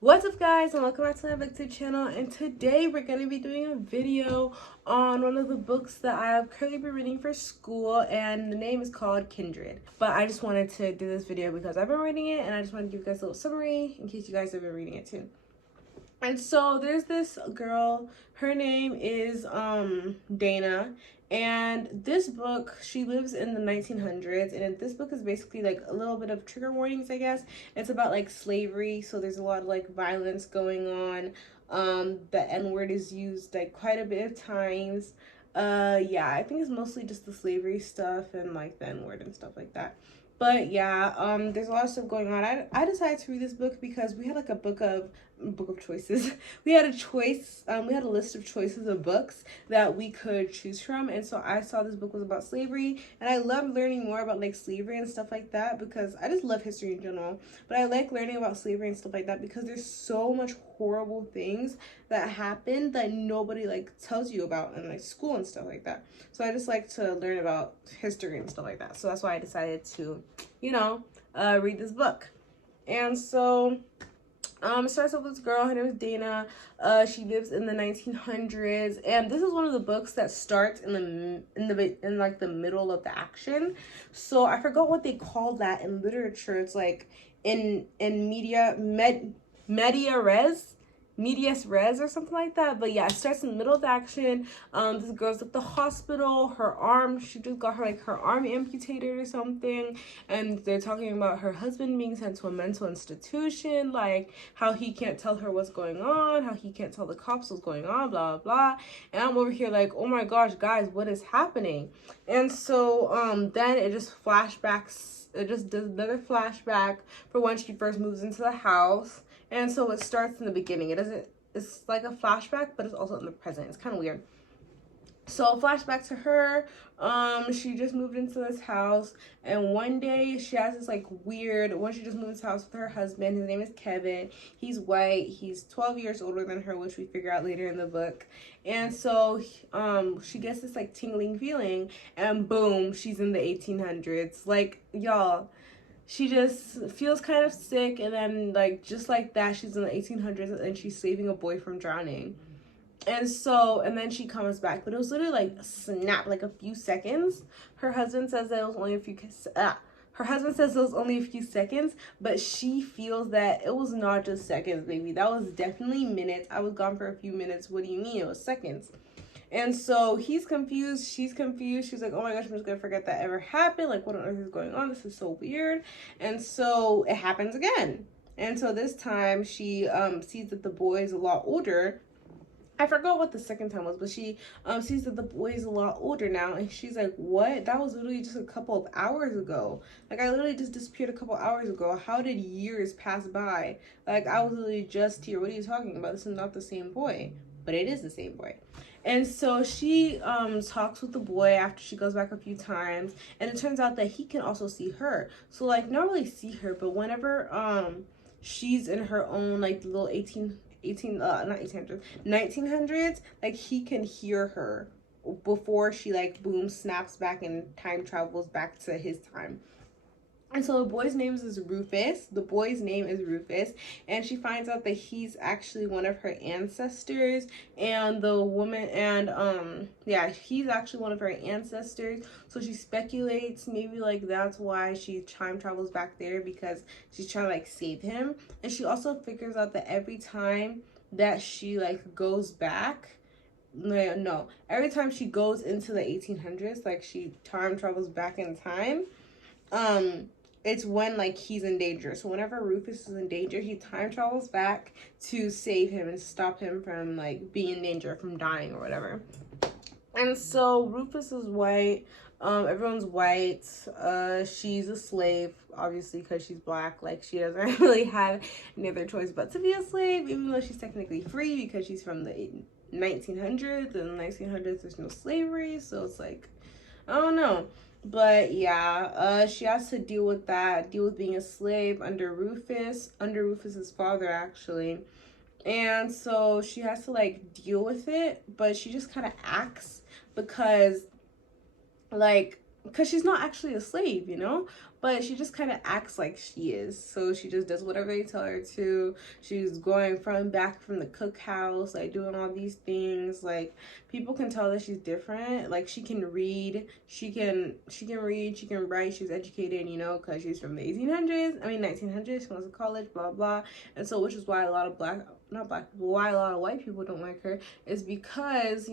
What's up, guys, and welcome back to my BookTube channel. And today we're going to be doing a video on one of the books that I have currently been reading for school, and the name is called Kindred. But I just wanted to do this video because I've been reading it, and I just want to give you guys a little summary in case you guys have been reading it too. And so there's this girl, her name is Dana, and this book, she lives in the 1900s, and this book is basically like a little bit of trigger warnings, I guess. It's about like slavery, so there's a lot of like violence going on. The N-word is used like quite a bit of times. Yeah, I think it's mostly just the slavery stuff and like the N-word and stuff like that. But yeah, there's a lot of stuff going on. I decided to read this book because we had like a book of choices. We had a choice, we had a list of choices of books that we could choose from, and so I saw this book was about slavery, and I love learning more about like slavery and stuff like that because I just love history in general, but I like learning about slavery and stuff like that because there's so much horrible things that happen that nobody like tells you about in like school and stuff like that. So I just like to learn about history and stuff like that. So that's why I decided to, read this book. And so it starts off with this girl. Her name is Dana. She lives in the 1900s, and this is one of the books that starts in like the middle of the action. So I forgot what they call that in literature. It's like in media res, medias res or something like that. But yeah, it starts in the middle of the action. This girl's at the hospital. She just got her arm amputated or something, and they're talking about her husband being sent to a mental institution, like how he can't tell her what's going on, how he can't tell the cops what's going on, blah blah blah. And I'm over here like, oh my gosh, guys, what is happening? And so then it just flashbacks. It just does another flashback for when she first moves into the house. And so it starts in the beginning. It's like a flashback, but it's also in the present. It's kind of weird. So flashback to her, she just moved into this house, and one day she has this like weird, when she just moved into the house with her husband. His name is Kevin. He's white. He's 12 years older than her, which we figure out later in the book. And so she gets this like tingling feeling, and boom, she's in the 1800s. Like, y'all, she just feels kind of sick, and then like just like that, she's in the 1800s, and she's saving a boy from drowning. And then she comes back, but it was literally like snap, like a few seconds. Her husband says that it was only a few her husband says it was only a few seconds, but she feels that it was not just seconds, baby. That was definitely minutes. I was gone for a few minutes. What do you mean it was seconds? And so he's confused, she's confused. She's like, oh my gosh, I'm just gonna forget that ever happened. Like, what on earth is going on? This is so weird. And so it happens again. And so this time she sees that the boy is a lot older. I forgot what the second time was, but she sees that the boy is a lot older now, and she's like, what? That was literally just a couple of hours ago. Like, I literally just disappeared a couple hours ago. How did years pass by? Like, I was literally just here. What are you talking about? This is not the same boy. But it is the same boy. And so she talks with the boy after she goes back a few times, and it turns out that he can also see her. So like, not really see her, but whenever she's in her own like little 1900s, like he can hear her before she like boom snaps back and time travels back to his time. And so the boy's name is Rufus. The boy's name is Rufus. And she finds out that he's actually one of her ancestors. And the woman, and yeah, he's actually one of her ancestors. So she speculates maybe like that's why she time travels back there, because she's trying to like save him. And she also figures out that every time that she like goes back, no, every time she goes into the 1800s, like she time travels back in time, it's when like he's in danger. So whenever Rufus is in danger, he time travels back to save him and stop him from like being in danger, from dying or whatever. And so Rufus is white. Everyone's white. She's a slave, obviously, because she's black. Like, she doesn't really have any other choice but to be a slave, even though she's technically free because she's from the 1900s. In the 1900s, there's no slavery, so it's like, I don't know. But yeah, she has to deal with that, deal with being a slave under Rufus's father, actually. And so she has to like deal with it, but she just kind of acts because like because she's not actually a slave, but she just kind of acts like she is. So she just does whatever they tell her to. She's going back from the cookhouse, like doing all these things. Like people can tell that she's different. Like she can read, she can write. She's educated, because she's from the 1900s. She went to college, blah blah. And so, which is why a lot of why a lot of white people don't like her is because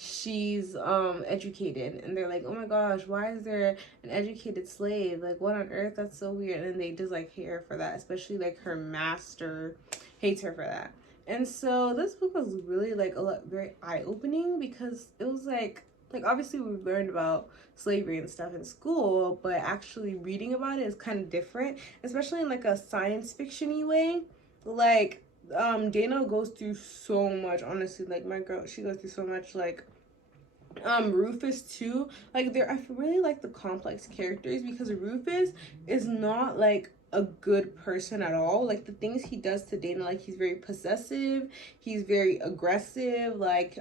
she's educated, and they're like, oh my gosh, why is there an educated slave, like what on earth, that's so weird. And they just like hate her for that, especially like her master hates her for that. And so this book was really like very eye-opening, because it was like obviously we learned about slavery and stuff in school, but actually reading about it is kind of different, especially in like a science fiction-y way. Like Dana goes through so much, honestly. Like my girl, she goes through so much. Like Rufus too. Like I really like the complex characters, because Rufus is not like a good person at all. Like the things he does to Dana, like he's very possessive, he's very aggressive, like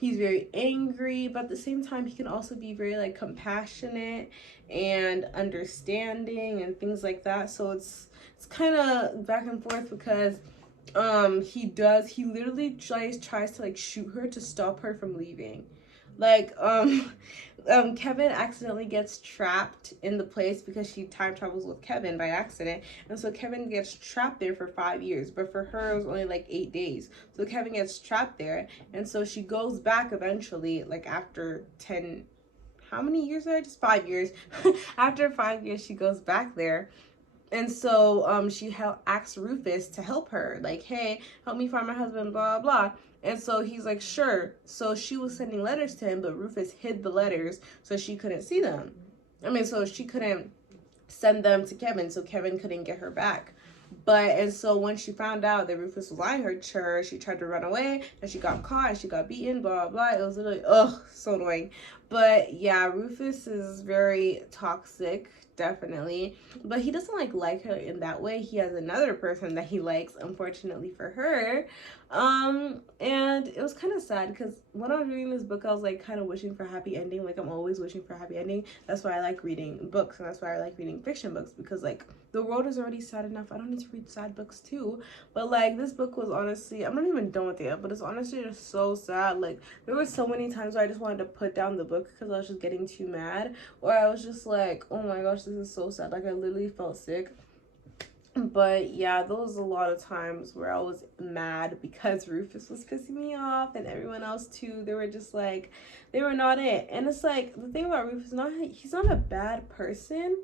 he's very angry, but at the same time he can also be very like compassionate and understanding and things like that. So it's kind of back and forth, because he literally tries to like shoot her to stop her from leaving. Like Kevin accidentally gets trapped in the place, because she time travels with Kevin by accident, and so Kevin gets trapped there for 5 years, but for her it was only like 8 days. So Kevin gets trapped there, and so she goes back eventually, like after 10, how many years are it? Just 5 years. After 5 years she goes back there. And so she asks Rufus to help her, like, hey, help me find my husband, blah, blah. And so he's like, sure. So she was sending letters to him, but Rufus hid the letters so she couldn't see them. So she couldn't send them to Kevin, so Kevin couldn't get her back. And so when she found out that Rufus was lying to her, she tried to run away, and she got caught, and she got beaten, blah, blah, blah. It was literally, so annoying. But yeah, Rufus is very toxic, definitely, but he doesn't like her in that way. He has another person that he likes, unfortunately for her. And it was kind of sad, because when I was reading this book, I was like kind of wishing for a happy ending. Like I'm always wishing for a happy ending. That's why I like reading books, and that's why I like reading fiction books, because like the world is already sad enough. I don't need to read sad books too. But like this book was honestly, I'm not even done with it yet, but it's honestly just so sad. Like there were so many times where I just wanted to put down the book because I was just getting too mad, or I was just like, oh my gosh, this is so sad. Like I literally felt sick. But yeah, there was a lot of times where I was mad because Rufus was pissing me off, and everyone else too. They were just like, they were not it. And it's like, the thing about Rufus, he's not a bad person.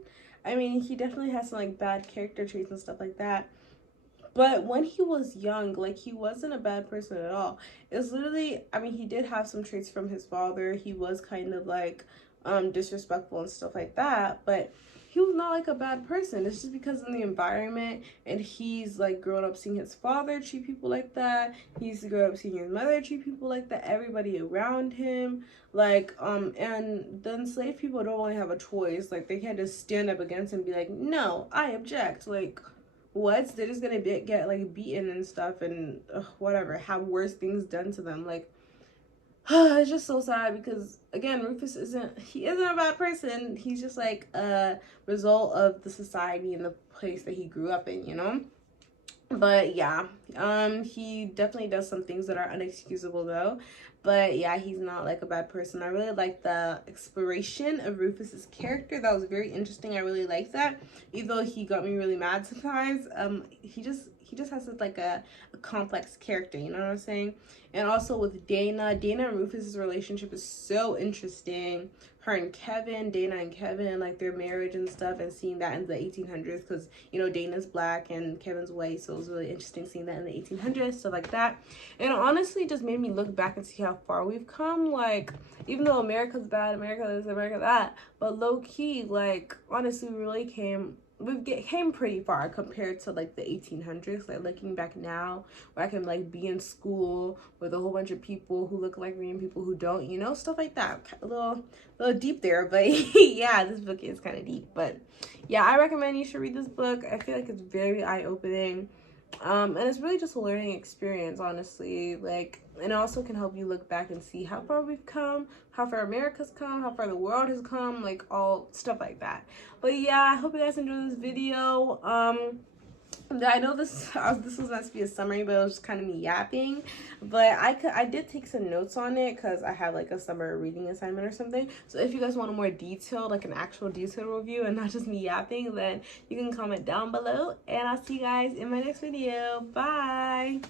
He definitely has some like bad character traits and stuff like that. But when he was young, like he wasn't a bad person at all. It's literally, he did have some traits from his father. He was kind of like disrespectful and stuff like that, but he was not like a bad person. It's just because in the environment, and he's like grown up seeing his father treat people like that. He's grown up seeing his mother treat people like that. Everybody around him, like and the enslaved people don't really have a choice. Like they can't just stand up against him and be like, no, I object. Like what? They're just gonna get like beaten and stuff, and whatever, have worse things done to them. Like it's just so sad, because again, Rufus isn't a bad person. He's just like a result of the society and the place that he grew up in. But yeah, he definitely does some things that are unexcusable though. But yeah, he's not like a bad person. I really like the exploration of Rufus's character. That was very interesting. I really like that, even though he got me really mad sometimes. He just has like a complex character, you know what I'm saying? And also with Dana and Rufus's relationship is so interesting. Her and Kevin, Dana and Kevin, like their marriage and stuff, and seeing that in the 1800s, because Dana's black and Kevin's white, so it was really interesting seeing that in the 1800s, stuff like that. And it honestly just made me look back and see how far we've come. Like even though America's bad, America this, America that, but low-key, like honestly, we came pretty far compared to like the 1800s. Like looking back now, where I can like be in school with a whole bunch of people who look like me and people who don't, stuff like that. A little deep there, but yeah, this book is kind of deep. But yeah, I recommend you should read this book. I feel like it's very eye-opening. And it's really just a learning experience, honestly. Like, and it also can help you look back and see how far we've come, how far America's come, how far the world has come, like all stuff like that. But yeah, I hope you guys enjoyed this video. I know this was meant to be a summary, but it was just kind of me yapping. But I did take some notes on it because I have like a summer reading assignment or something. So if you guys want a more detailed, like an actual detailed review and not just me yapping, then you can comment down below. And I'll see you guys in my next video. Bye.